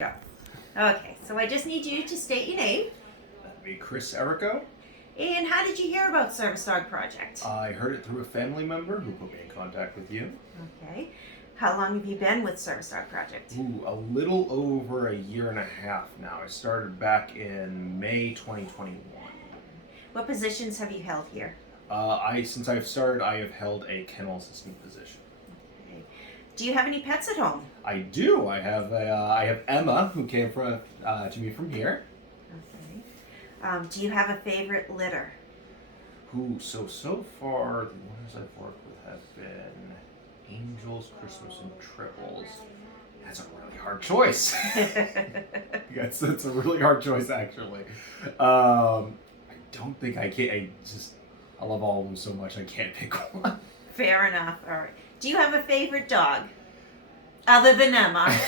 Go. Okay, so I just need you to state your name. That'd be Chris Erico. And how did you hear about Service Dog Project? I heard it through a family member who put me in contact with you. Okay. How long have you been with Service Dog Project? Ooh, a little over a year and a half now. I started back in May 2021. What positions have you held here? Since I've started, I have held a kennel assistant position. Okay. Do you have any pets at home? I do. I have Emma who came to me from here. Okay. Do you have a favorite litter? So far the ones I've worked with have been Angels, Christmas, and Triples. That's a really hard choice. Yes, it's a really hard choice actually. I don't think I can. I love all of them so much I can't pick one. Fair enough. All right. Do you have a favorite dog? Other than Emma.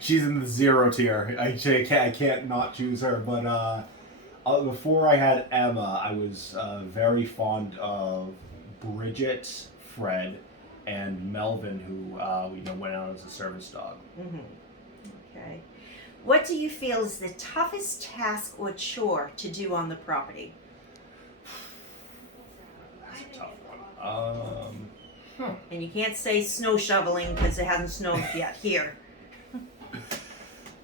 She's in the zero tier. I can't not choose her. But before I had Emma, I was very fond of Bridget, Fred, and Melvin, who went out as a service dog. Mm-hmm. Okay. What do you feel is the toughest task or chore to do on the property? That's a tough one. And you can't say snow shoveling because it hasn't snowed yet here.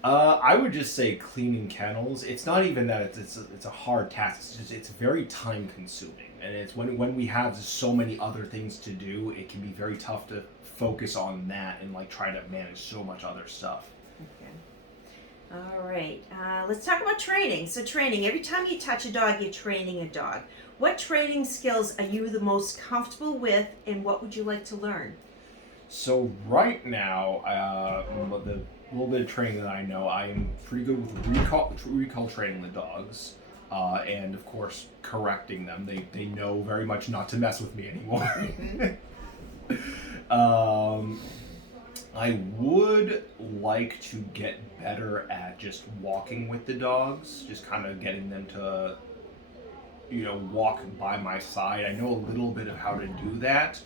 I would just say cleaning kennels. It's not even that it's a hard task. It's very time consuming, and it's when we have so many other things to do, it can be very tough to focus on that and try to manage so much other stuff. Okay. All right. Let's talk about training. So training. Every time you touch a dog, you're training a dog. What training skills are you the most comfortable with, and what would you like to learn? So right now, the little bit of training that I know, I am pretty good with recall training the dogs, and of course correcting them. They know very much not to mess with me anymore. I would like to get better at just walking with the dogs, just kind of getting them to, walk by my side. I know a little bit of how to do that,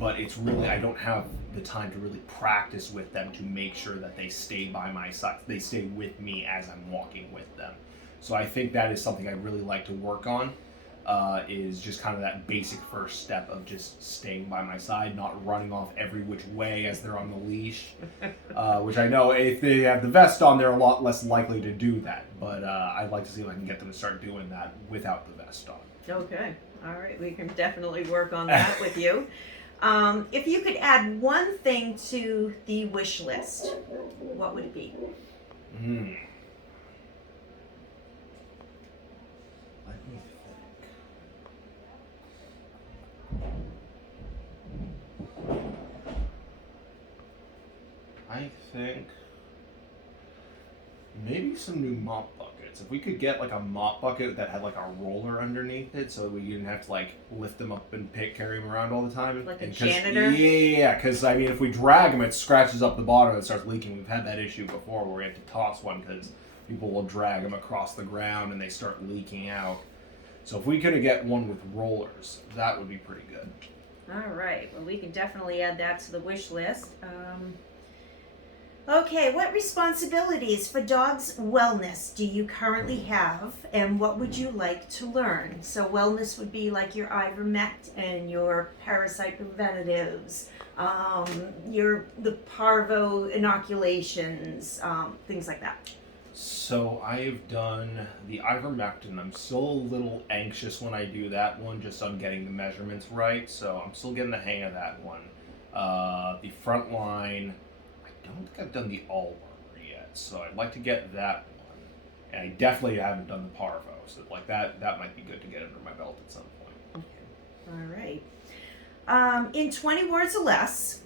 but it's really, I don't have the time to really practice with them to make sure that they stay by my side, they stay with me as I'm walking with them. So I think that is something I'd really like to work on, is just kind of that basic first step of just staying by my side, not running off every which way as they're on the leash, which I know if they have the vest on, they're a lot less likely to do that, but I'd like to see if I can get them to start doing that without the vest on. Okay. All right. We can definitely work on that with you. If you could add one thing to the wish list, what would it be? Let me think. I think maybe some new mop buckets. If we could get a mop bucket that had a roller underneath it, so we didn't have to lift them up and carry them around all the time. Like a And janitor? Yeah. Because if we drag them, it scratches up the bottom and it starts leaking. We've had that issue before where we have to toss one because people will drag them across the ground and they start leaking out. So if we could get one with rollers, that would be pretty good. All right. Well, we can definitely add that to the wish list. Okay, what responsibilities for dogs' wellness do you currently have, and what would you like to learn? So wellness would be like your ivermect and your parasite preventatives, the parvo inoculations, things like that. So I've done the ivermectin. I'm still a little anxious when I do that one, just on getting the measurements right. So I'm still getting the hang of that one. The front line, I don't think I've done the all worker yet, so I'd like to get that one. And I definitely haven't done the parvo, so that might be good to get under my belt at some point. Okay. All right. In 20 words or less,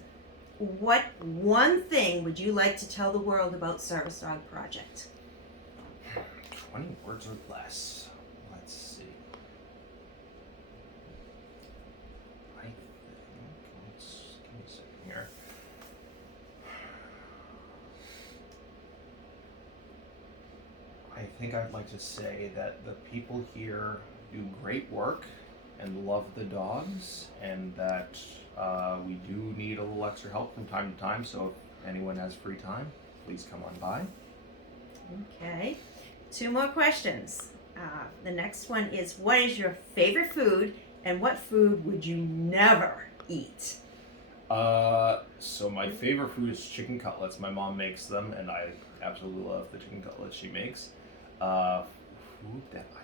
what one thing would you like to tell the world about Service Dog Project? 20 words or less. Let's see. I think, give me a second here. I think I'd like to say that the people here do great work and love the dogs, and that we do need a little extra help from time to time, so if anyone has free time, please come on by. Okay. 2 more questions. The next one is, what is your favorite food, and what food would you never eat? So my favorite food is chicken cutlets. My mom makes them, and I absolutely love the chicken cutlets she makes. Food that I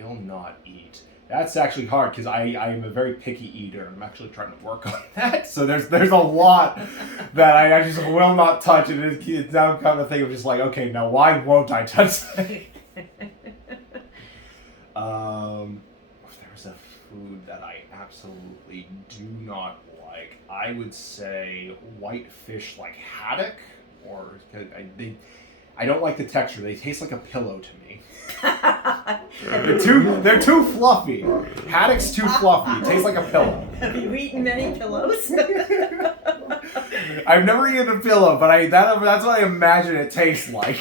will not eat. That's actually hard because I am a very picky eater. I'm actually trying to work on that. So there's a lot that I just will not touch, and it's now kind of thing of just like, okay, now why won't I touch that? If there's a food that I absolutely do not like, I would say white fish like haddock, or I don't like the texture. They taste like a pillow to me. They're too fluffy. Haddock's too fluffy. It tastes like a pillow. Have you eaten many pillows? I've never eaten a pillow, but that's what I imagine it tastes like.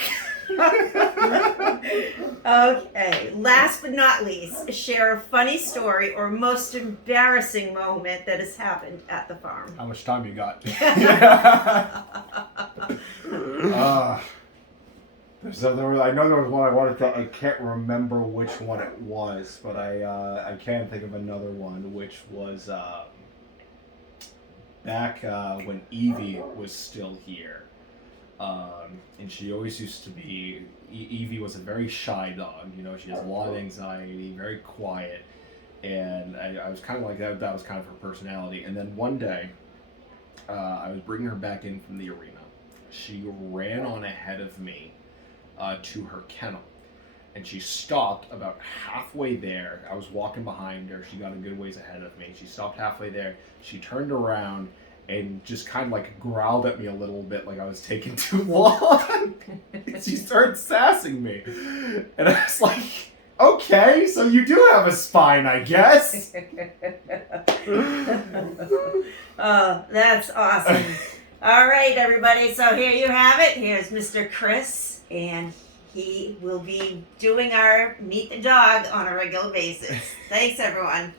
Okay, last but not least, share a funny story or most embarrassing moment that has happened at the farm. How much time you got? I know there was one I wanted to. I can't remember which one it was, but I can think of another one, which was back when Evie was still here. And she always used to be. Evie was a very shy dog. You know, she has a lot of anxiety, very quiet, and I was kind of like that. That was kind of her personality. And then one day, I was bringing her back in from the arena. She ran on ahead of me to her kennel, and she stopped about halfway there. I was walking behind her. She got a good ways ahead of me. She stopped halfway there. She turned around and just kind of like growled at me a little bit, like I was taking too long. She started sassing me, and I was like, okay, so you do have a spine, I guess. Oh, that's awesome. All right, everybody, so here you have it. Here's Mr. Chris, and he will be doing our Meet the Dog on a regular basis. Thanks, everyone.